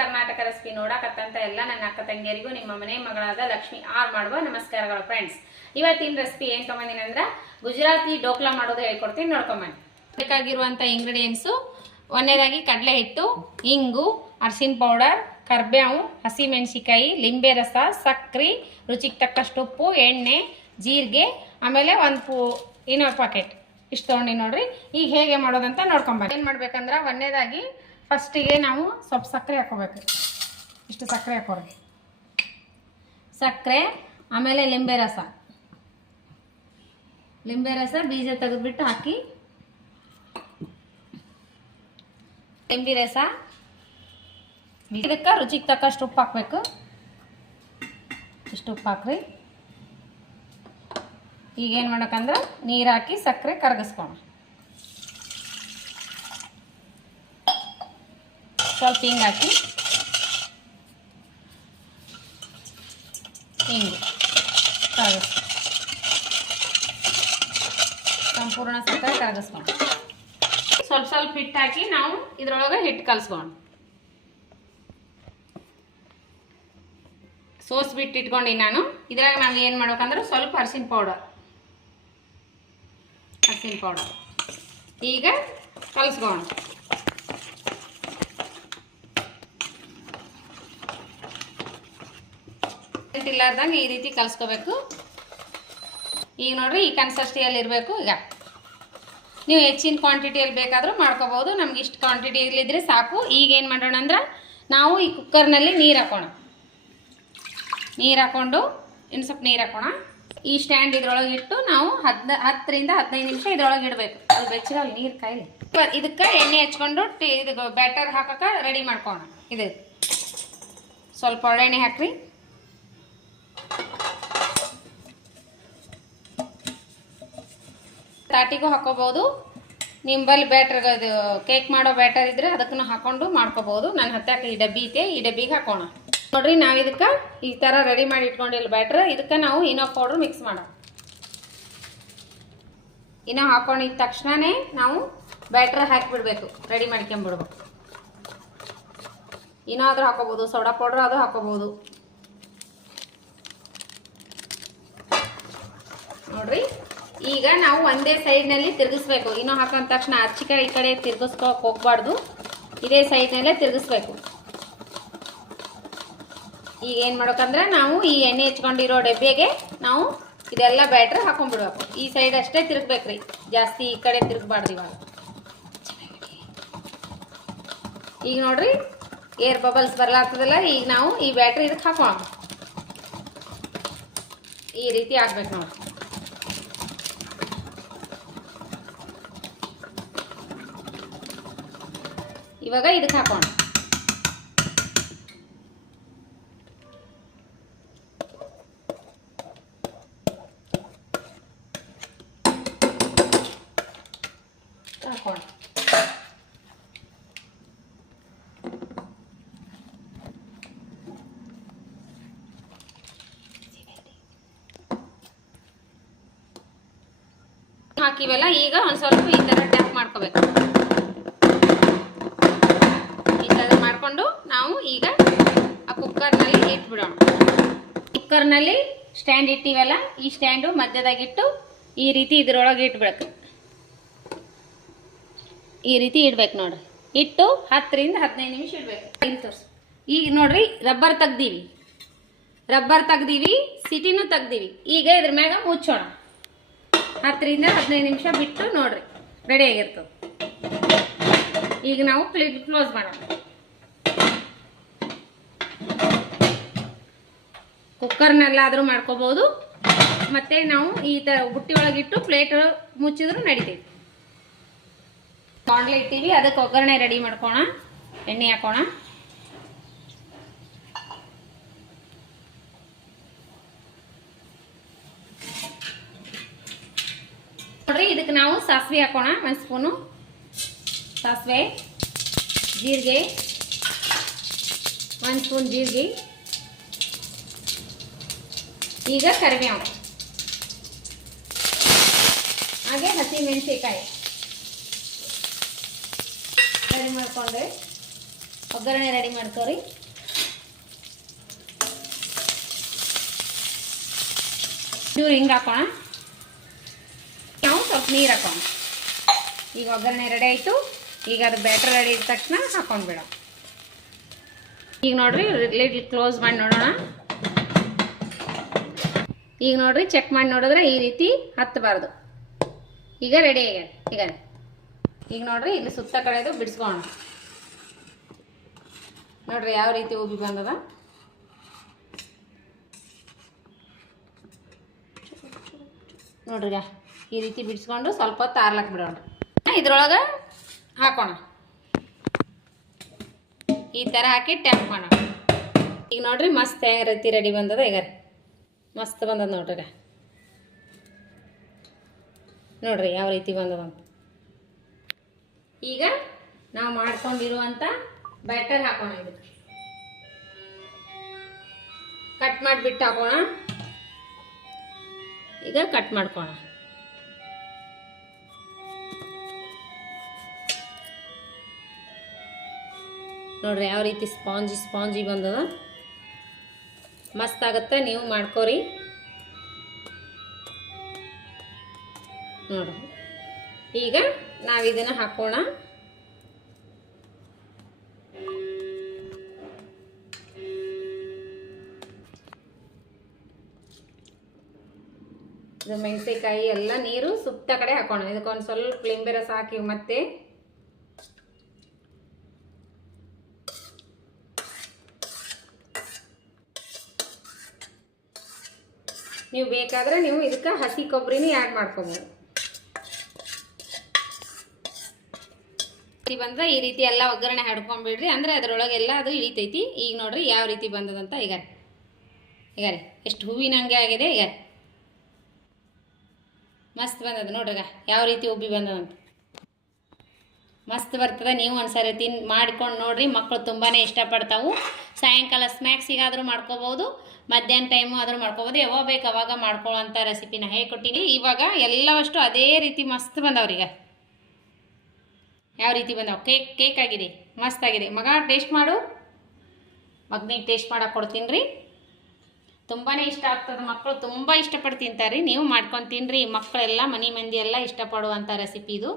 Karnataka recipe ನೋಡಕತ್ತಂತ ಎಲ್ಲ ನನ್ನ ಅಕ್ಕ ತಂಗಿಯರಿಗೂ ನಿಮ್ಮ ಮನೆ ಮಗಳಾದ ಲಕ್ಷ್ಮಿ ಆರ್ ಮಾಡುವ ನಮಸ್ಕಾರಗಳು ಫ್ರೆಂಡ್ಸ್. ಇವತ್ತಿನ ರೆಸಿಪಿ ಏನ್ ತಗೊಂಡಿನಿ ಅಂದ್ರೆ ಗುಜರಾತಿ ಡೋಕ್ಲಾ ಮಾಡೋದು ಹೇಳ್ಕೊಡ್ತೀನಿ, ನೋಡ್ಕೊಂಬನ್ನಿ. ಬೇಕಾಗಿರುವಂತ ಇಂಗ್ರೀಡಿಯೆಂಟ್ಸು ಒಂದನೇದಾಗಿ ಕಡಲೆ ಹಿಟ್ಟು, ಇಂಗು, ಅರಿಶಿನ ಪೌಡರ್, ಕರ್ಬೇವು, ಹಸಿ ಮೆಣಸಿಕಾಯಿ, ಲಿಂಬೆ ರಸ, ಸಕ್ಕರೆ, ರುಚಿಗೆ ತಕ್ಕಷ್ಟು ಉಪ್ಪು, ಎಣ್ಣೆ, ಜೀರಿಗೆ, ಆಮೇಲೆ ಒಂದು ಇನೋ ಪ್ಯಾಕೆಟ್ ಇಷ್ಟು ತೊಗೊಂಡು ನೋಡ್ರಿ. ಈಗ ಹೇಗೆ ಮಾಡೋದಂತ ನೋಡ್ಕೊಂಬನ್ನಿ. ಏನು ಮಾಡ್ಬೇಕಂದ್ರೆ ಒಂದನೇದಾಗಿ ಫಸ್ಟಿಗೆ ನಾವು ಸ್ವಲ್ಪ ಸಕ್ಕರೆ ಹಾಕೋಬೇಕು. ಇಷ್ಟು ಸಕ್ಕರೆ ಹಾಕೋರಿ. ಸಕ್ಕರೆ, ಆಮೇಲೆ ಲಿಂಬೆ ರಸ ಬೀಜ ತೆಗೆದ್ಬಿಟ್ಟು ಹಾಕಿ, ಲಿಂಬೆ ರಸ, ಇದಕ್ಕೆ ರುಚಿಗೆ ತಕ್ಕಷ್ಟು ಉಪ್ಪು ಹಾಕಬೇಕು. ಇಷ್ಟು ಉಪ್ಪು ಹಾಕ್ರಿ. ಈಗೇನು ಮಾಡೋಕ್ಕಂದ್ರೆ ನೀರು ಹಾಕಿ ಸಕ್ಕರೆ ಕರಗಿಸ್ಕೋಣ. ಸ್ವಲ್ಪ ಹಿಂಗೆ ಹಾಕಿ, ಹಿಂಗೆ ಕರಗಿಸ್, ಸಂಪೂರ್ಣ ಸಕ್ಕರೆ ಕರಗಿಸ್ಕೋಣ. ಸ್ವಲ್ಪ ಸ್ವಲ್ಪ ಹಿಟ್ಟು ಹಾಕಿ ನಾವು ಇದ್ರೊಳಗೆ ಹಿಟ್ಟು ಕಲಿಸ್ಕೋಣ. ಸೋಸ್ ಬಿಟ್ಟು ಇಟ್ಕೊಂಡು ನಾನು ಇದ್ರಾಗ ನಾವು ಏನು ಮಾಡ್ಬೇಕಂದ್ರೆ ಸ್ವಲ್ಪ ಅರಿಶಿನ ಪೌಡರ್ ಈಗ ಕಲಿಸ್ಕೋಣ. ಇಲ್ಲಾರ್ದಂಗೆ ಈ ರೀತಿ ಕಲಿಸ್ಕೋಬೇಕು. ಈಗ ನೋಡ್ರಿ ಈ ಕನ್ಸಿಸ್ಟೆನ್ಸಿಯಲ್ಲಿ ಇರಬೇಕು. ಈಗ ನೀವು ಹೆಚ್ಚಿನ ಕ್ವಾಂಟಿಟಿಯಲ್ಲಿ ಬೇಕಾದರೂ ಮಾಡ್ಕೋಬೋದು. ನಮ್ಗೆ ಇಷ್ಟು ಕ್ವಾಂಟಿಟಿಯಲ್ಲಿದ್ದರೆ ಸಾಕು. ಈಗ ಏನು ಮಾಡೋಣ ಅಂದ್ರೆ ನಾವು ಈ ಕುಕ್ಕರ್ನಲ್ಲಿ ನೀರು ಹಾಕೋಣ. ನೀರು ಹಾಕ್ಕೊಂಡು ಇನ್ನು ಸ್ವಲ್ಪ ನೀರು ಹಾಕೋಣ. ಈ ಸ್ಟ್ಯಾಂಡ್ ಇದ್ರೊಳಗೆ ಇಟ್ಟು ನಾವು 10 ರಿಂದ 15 ನಿಮಿಷ ಇದ್ರೊಳಗೆ ಇಡಬೇಕು. ಅದು ಬೆಚ್ಚಗಲ್ಲ ನೀರು ಕಾಯಿಲಿ. ಇದಕ್ಕೆ ಎಣ್ಣೆ ಹಚ್ಕೊಂಡು ಇದು ಬ್ಯಾಟರ್ ಹಾಕಕ್ಕೆ ರೆಡಿ ಮಾಡ್ಕೋಣ. ಇದು ಸ್ವಲ್ಪ ಒಳ್ಳೆಣ್ಣೆ ಹಾಕ್ರಿ. ತಾಟಿಗೂ ಹಾಕೋಬಹುದು. ನಿಂಬಲ್ಲಿ ಬ್ಯಾಟರ್ ಅದು ಕೇಕ್ ಮಾಡೋ ಬ್ಯಾಟರ್ ಇದ್ರೆ ಅದಕ್ಕೂ ಹಾಕೊಂಡು ಮಾಡ್ಕೋಬಹುದು. ನಾನು ಹತ್ತಾಕ ಈ ಡಬ್ಬಿ ಐತೆ, ಈ ಡಬ್ಬಿಗೆ ಹಾಕೋಣ. ನೋಡ್ರಿ, ನಾವು ಇದಕ್ಕೆ ಈ ಥರ ರೆಡಿ ಮಾಡಿ ಇಟ್ಕೊಂಡಿಲ್ಲ ಬ್ಯಾಟ್ರ್. ಇದಕ್ಕೆ ನಾವು ಇನೋ ಪೌಡ್ರ್ ಮಿಕ್ಸ್ ಮಾಡೋಣ. ಇನೋ ಹಾಕೊಂಡಿದ ತಕ್ಷಣವೇ ನಾವು ಬ್ಯಾಟ್ರ್ ಹಾಕಿಬಿಡ್ಬೇಕು, ರೆಡಿ ಮಾಡ್ಕೊಂಬಿಡ್ಬೇಕು. ಇನೋ ಆದರೂ ಹಾಕೋಬೋದು, ಸೋಡಾ ಪೌಡ್ರ್ ಆದರೂ ಹಾಕೋಬೋದು. ನೋಡ್ರಿ, ಈಗ ನಾವು ಒಂದೇ ಸೈಡ್ನಲ್ಲಿ ತಿರುಗಿಸ್ಬೇಕು. ಇನೋ ಹಾಕೊಂಡ ತಕ್ಷಣ ಆಚೆ ಕಡೆ ಈ ಕಡೆ ತಿರ್ಗಿಸ್ಕೋಕೆ ಹೋಗ್ಬಾರ್ದು. ಇದೇ ಸೈಡ್ನಲ್ಲೇ ತಿರುಗಿಸ್ಬೇಕು. ಈಗ ಏನು ಮಾಡ್ಬೇಕಂದ್ರೆ ನಾವು ಈ ಎಣ್ಣೆ ಹಚ್ಕೊಂಡಿರೋ ಡಬ್ಬಿಗೆ ನಾವು ಇದೆಲ್ಲ ಬ್ಯಾಟ್ರ್ ಹಾಕೊಂಡ್ಬಿಡ್ಬೇಕು. ಈ ಸೈಡ್ ಅಷ್ಟೇ ತಿರುಗ್ಬೇಕ್ರಿ, ಜಾಸ್ತಿ ಈ ಕಡೆ ತಿರುಗಬಾರ್ದು. ಇವಾಗ ಈಗ ನೋಡ್ರಿ ಏರ್ ಬಬಲ್ಸ್ ಬರ್ಲಾಗ್ತದಲ್ಲ. ಈಗ ನಾವು ಈ ಬ್ಯಾಟ್ರಿ ಇದಕ್ಕೆ ಹಾಕೋಣ. ಈ ರೀತಿ ಆಗ್ಬೇಕು ನೋಡಿ. ಇವಾಗ ಇದಕ್ಕೆ ಹಾಕೋಣ. ಹಾಕಿವಲ್ಲ, ಈಗ ಒಂದು ಸ್ವಲ್ಪ ಈ ಥರ ಟ್ಯಾಪ್ ಮಾಡ್ಕೋಬೇಕು. ಈ ಥರ ಮಾಡಿಕೊಂಡು ನಾವು ಈಗ ಆ ಕುಕ್ಕರ್ನಲ್ಲಿ ಇಟ್ಬಿಡೋಣ. ಕುಕ್ಕರ್ನಲ್ಲಿ ಸ್ಟ್ಯಾಂಡ್ ಇಟ್ಟಿವಲ್ಲ, ಈ ಸ್ಟ್ಯಾಂಡು ಮಧ್ಯದಾಗಿಟ್ಟು ಈ ರೀತಿ ಇದ್ರೊಳಗೆ ಇಟ್ಬಿಡಕ್ಕೆ. ಈ ರೀತಿ ಇಡ್ಬೇಕು ನೋಡ್ರಿ. ಇಟ್ಟು 10 ರಿಂದ 15 ನಿಮಿಷ ಇಡ್ಬೇಕು. ಇಲ್ಲಿ ತೋರಿಸಿ. ಈಗ ನೋಡ್ರಿ ರಬ್ಬರ್ ತೆಗ್ದೀವಿ, ಸಿಟಿನೂ ತೆಗ್ದೀವಿ. ಈಗ ಇದ್ರ ಮ್ಯಾಗ ಮುಚ್ಚೋಣ. 10 ರಿಂದ 15 ನಿಮಿಷ ಬಿಟ್ಟು ನೋಡ್ರಿ ರೆಡಿ ಆಗಿರ್ತದೆ. ಈಗ ನಾವು ಕ್ಲೋಸ್ ಮಾಡೋಣ. ಕುಕ್ಕರ್ನಲ್ಲಾದರೂ ಮಾಡ್ಕೋಬಹುದು, ಮತ್ತೆ ನಾವು ಈ ಥರ ಬುಟ್ಟಿ ಒಳಗಿಟ್ಟು ಪ್ಲೇಟ್ ಮುಚ್ಚಿದ್ರು ನಡಿತೈತಿ. ಬಾಣಲೆ ಇಟ್ಟಿವಿ, ಅದಕ್ಕೆ ಒಗ್ಗರಣೆ ರೆಡಿ ಮಾಡ್ಕೋಣ. ಎಣ್ಣೆ ಹಾಕೋಣ. ನೋಡ್ರಿ, ಇದಕ್ಕೆ ನಾವು ಸಾಸಿವೆ ಹಾಕೋಣ. 1 ಸ್ಪೂನು ಸಾಸಿವೆ, ಜೀರಿಗೆ 1 ಸ್ಪೂನ್ ಜೀರಿಗೆ, ಈಗ ಕರಿಬೇವು, ಹಾಗೆ ಹಸಿ ಮೆಣಸಿನಕಾಯಿ ರೆಡಿ ಮಾಡ್ಕೊಂಡೆ. ಒಗ್ಗರಣೆ ರೆಡಿ ಮಾಡ್ಕೋರಿ. ಚೂರು ಹಿಂಗೆ ಹಾಕೋಣ, ನಾವು ಸ್ವಲ್ಪ ನೀರು ಹಾಕೋಣ. ಈಗ ಒಗ್ಗರಣೆ ರೆಡಿ ಆಯಿತು. ಈಗ ಅದು ಬ್ಯಾಟರ್ ರೆಡಿ ಇದ್ದ ತಕ್ಷಣ ಹಾಕೊಂಡ್ಬಿಡೋ. ಈಗ ನೋಡ್ರಿ ಲಿಡ್ ಕ್ಲೋಸ್ ಮಾಡಿ ನೋಡೋಣ. ಈಗ ನೋಡ್ರಿ ಚೆಕ್ ಮಾಡಿ ನೋಡಿದ್ರೆ ಈ ರೀತಿ ಹತ್ತಬಾರ್ದು. ಈಗ ರೆಡಿ ಆಗ್ಯದ. ಈಗ ನೋಡ್ರಿ ಇಲ್ಲಿ ಸುತ್ತ ಕಡೆದು ಬಿಡಿಸ್ಕೋಣ. ನೋಡ್ರಿ ಯಾವ ರೀತಿ ಉಬ್ಬಿ ಬಂದದ. ನೋಡ್ರಿ ಈ ರೀತಿ ಬಿಡಿಸ್ಕೊಂಡು ಸ್ವಲ್ಪ ಹೊತ್ತು ಆರ್ಲಕ್ಕೆ ಬಿಡೋಣ. ಇದ್ರೊಳಗೆ ಹಾಕೋಣ. ಈ ಥರ ಹಾಕಿ ಟ್ಯಾಪ್ ಮಾಡೋಣ. ಈಗ ನೋಡ್ರಿ ಮಸ್ತ್ ಯಾವ ರೀತಿ ರೆಡಿ ಬಂದದ. ಈಗ ಮಸ್ತ್ ಬಂದದ ನೋಡ್ರಿ. ನೋಡ್ರಿ ಯಾವ ರೀತಿ ಬಂದದಂತ. ಈಗ ನಾವು ಮಾಡ್ಕೊಂಡಿರುವಂಥ ಬ್ಯಾಟರ್ ಹಾಕೋಣ. ಇದಕ್ಕೆ ಕಟ್ ಮಾಡಿಬಿಟ್ಟು ಹಾಕೋಣ. ಈಗ ಕಟ್ ಮಾಡ್ಕೋಣ. ನೋಡ್ರಿ ಯಾವ ರೀತಿ ಸ್ಪಾಂಜಿ ಬಂದದ. ಮಸ್ತ್ ಆಗುತ್ತೆ, ನೀವು ಮಾಡ್ಕೋರಿ. ನೋಡ್ರಿ ಈಗ ನಾವು ಇದನ್ನು ಹಾಕೋಣ. ಇದು ಮೆಣಸಿನಕಾಯಿ ಎಲ್ಲ ನೀರು ಸುತ್ತ ಕಡೆ ಹಾಕೋಣ. ಇದಕ್ಕೊಂದು ಸ್ವಲ್ಪ ಲಿಂಬೆ ರಸ ಹಾಕಿ ಮತ್ತೆ ನೀವು ಬೇಕಾದ್ರೆ ನೀವು ಇದಕ್ಕೆ ಹಸಿ ಕೊಬ್ಬರಿನೂ ಆ್ಯಡ್ ಮಾಡ್ಕೊಬೋದು. ಬಂದ್ರೆ ಈ ರೀತಿ ಎಲ್ಲ ಒಗ್ಗರಣೆ ಹಾಡ್ಕೊಂಡ್ಬಿಡ್ರಿ, ಅಂದ್ರೆ ಅದರೊಳಗೆಲ್ಲ ಅದು ಇಳಿತೈತಿ. ಈಗ ನೋಡ್ರಿ ಯಾವ ರೀತಿ ಬಂದದಂತ. ಈಗ ಎಷ್ಟು ಹೂವಿನಂಗೆ ಆಗಿದೆ. ಈಗ ಮಸ್ತ್ ಬಂದದ ನೋಡ್ರಿ. ಯಾವ ರೀತಿ ಉಬ್ಬಿ ಬಂದದಂತ ಮಸ್ತ್ ಬರ್ತದೆ. ನೀವು ಒಂದ್ಸರಿ ಮಾಡ್ಕೊಂಡು ನೋಡ್ರಿ. ಮಕ್ಕಳು ತುಂಬಾ ಇಷ್ಟಪಡ್ತಾವು. ಸಾಯಂಕಾಲ ಸ್ನ್ಯಾಕ್ಸಿಗಾದರೂ ಮಾಡ್ಕೋಬೋದು, ಮಧ್ಯಾಹ್ನ ಟೈಮು ಆದರೂ ಮಾಡ್ಕೋಬೋದು. ಯಾವಾಗ ಬೇಕು ಅವಾಗ ಮಾಡ್ಕೊಳ್ಳೋಂಥ ರೆಸಿಪಿನ ಹೇಳ್ಕೊಟ್ಟಿನಿ. ಇವಾಗ ಎಲ್ಲವಷ್ಟು ಅದೇ ರೀತಿ ಮಸ್ತ್ ಬಂದವ್ರೀಗ. ಯಾವ ರೀತಿ ಬಂದವು. ಕೇಕ್ ಆಗಿದೆ, ಮಸ್ತ್ ಆಗಿದೆ. ಮಗ ಟೇಸ್ಟ್ ಮಾಡು. ಮಗನಿಗೆ ಟೇಸ್ಟ್ ಮಾಡಕ್ಕೆ ಕೊಡ್ತೀನಿ ರೀ. ತುಂಬಾ ಇಷ್ಟ ಆಗ್ತದೆ. ಮಕ್ಕಳು ತುಂಬ ಇಷ್ಟಪಟ್ಟು ತಿಂತಾರೆ ರೀ. ನೀವು ಮಾಡ್ಕೊಂಡು ತಿನ್ನಿರಿ. ಮಕ್ಕಳೆಲ್ಲ ಮಂದಿ ಎಲ್ಲ ಇಷ್ಟಪಡುವಂಥ ರೆಸಿಪಿ ಇದು.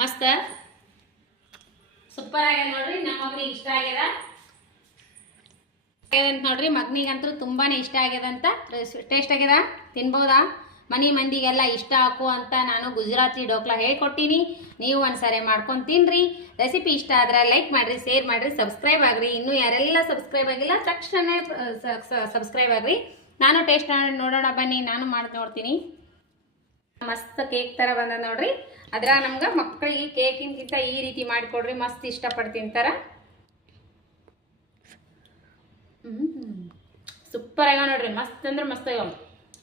ಮಸ್ತ್ ಸೂಪರ್ ಆಗ್ಯದ ನೋಡ್ರಿ. ನಮ್ಮ ಮಗನಿಗೆ ಇಷ್ಟ ಆಗ್ಯದ ನೋಡ್ರಿ. ಮಗನಿಗಂತೂ ತುಂಬಾ ಇಷ್ಟ ಆಗ್ಯದಂತ. ಟೇಸ್ಟ್ ಆಗ್ಯದ, ತಿನ್ಬೋದಾ? ಮಂದಿಗೆಲ್ಲ ಇಷ್ಟ ಹಾಕು ಅಂತ ನಾನು ಗುಜರಾತಿ ಡೋಕ್ಲಾ ಹೇಳ್ಕೊಟ್ಟಿನಿ. ನೀವು ಒಂದ್ಸರಿ ಮಾಡ್ಕೊಂಡು ತಿನ್ನಿರಿ. ರೆಸಿಪಿ ಇಷ್ಟ ಆದ್ರೆ ಲೈಕ್ ಮಾಡಿರಿ, ಶೇರ್ ಮಾಡಿರಿ, ಸಬ್ಸ್ಕ್ರೈಬ್ ಆಗ್ರಿ. ಇನ್ನೂ ಯಾರೆಲ್ಲ ಸಬ್ಸ್ಕ್ರೈಬ್ ಆಗಿಲ್ಲ ತಕ್ಷಣ ಸಬ್ಸ್ಕ್ರೈಬ್ ಆಗ್ರಿ. ನಾನು ಟೇಸ್ಟ್ ನೋಡೋಣ ಬನ್ನಿ. ನಾನು ಮಾಡಿ ನೋಡ್ತೀನಿ. ಮಸ್ತ್ ಕೇಕ್ ಥರ ಬಂದ ನೋಡ್ರಿ. ಅದ್ರ ನಮ್ಗೆ ಮಕ್ಕಳಿಗೆ ಕೇಕಿನ್ಗಿಂತ ಈ ರೀತಿ ಮಾಡಿಕೊಡ್ರಿ. ಮಸ್ತ್ ಇಷ್ಟಪಟ್ಟು ತಿಂತಾರ. ಸೂಪರ್ ಆಗ ನೋಡ್ರಿ. ಮಸ್ತ್ ಅಂದ್ರೆ ಮಸ್ತ್ ಆಗ.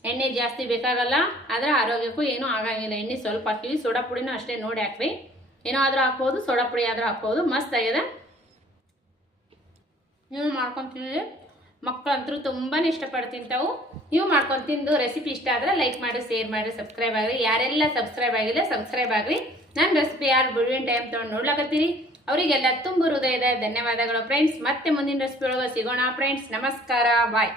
ಎಣ್ಣೆ ಜಾಸ್ತಿ ಬೇಕಾಗಲ್ಲ, ಆದರೆ ಆರೋಗ್ಯಕ್ಕೂ ಏನೂ ಆಗಂಗಿಲ್ಲ. ಎಣ್ಣೆ ಸ್ವಲ್ಪ ಹಾಕ್ತೀವಿ. ಸೋಡಾ ಪುಡಿನೂ ಅಷ್ಟೇ ನೋಡಿ ಹಾಕ್ರಿ. ಏನೋ ಆದರೂ ಹಾಕ್ಬೋದು, ಸೋಡಾ ಪುಡಿ ಆದರೂ ಹಾಕ್ಬೋದು. ಮಸ್ತ್ ಆಗಿದೆ. ನೀವು ಮಾಡ್ಕೊಂಡು ತಿನ್ನಿ. ಮಕ್ಕಳಂತರೂ ತುಂಬಾ ಇಷ್ಟಪಟ್ಟು ತಿಂತಾವು. ನೀವು ಮಾಡ್ಕೊಂಡು ತಿಂದು ರೆಸಿಪಿ ಇಷ್ಟ ಆದರೆ ಲೈಕ್ ಮಾಡಿ, ಶೇರ್ ಮಾಡಿ, ಸಬ್ಸ್ಕ್ರೈಬ್ ಆಗ್ರಿ. ಯಾರೆಲ್ಲ ಸಬ್ಸ್ಕ್ರೈಬ್ ಆಗಿಲ್ಲ ಸಬ್ಸ್ಕ್ರೈಬ್ ಆಗ್ರಿ. ನನ್ನ ರೆಸಿಪಿ ಯಾರು ಬಿಡುವಿನ ಟೈಮ್ ತೊಗೊಂಡು ನೋಡ್ಲಾಕತ್ತೀರಿ ಅವರಿಗೆಲ್ಲ ತುಂಬ ಹೃದಯದ ಧನ್ಯವಾದಗಳು ಫ್ರೆಂಡ್ಸ್. ಮತ್ತೆ ಮುಂದಿನ ರೆಸಿಪಿ ಒಳಗೆ ಸಿಗೋಣ ಫ್ರೆಂಡ್ಸ್. ನಮಸ್ಕಾರ, ಬಾಯ್.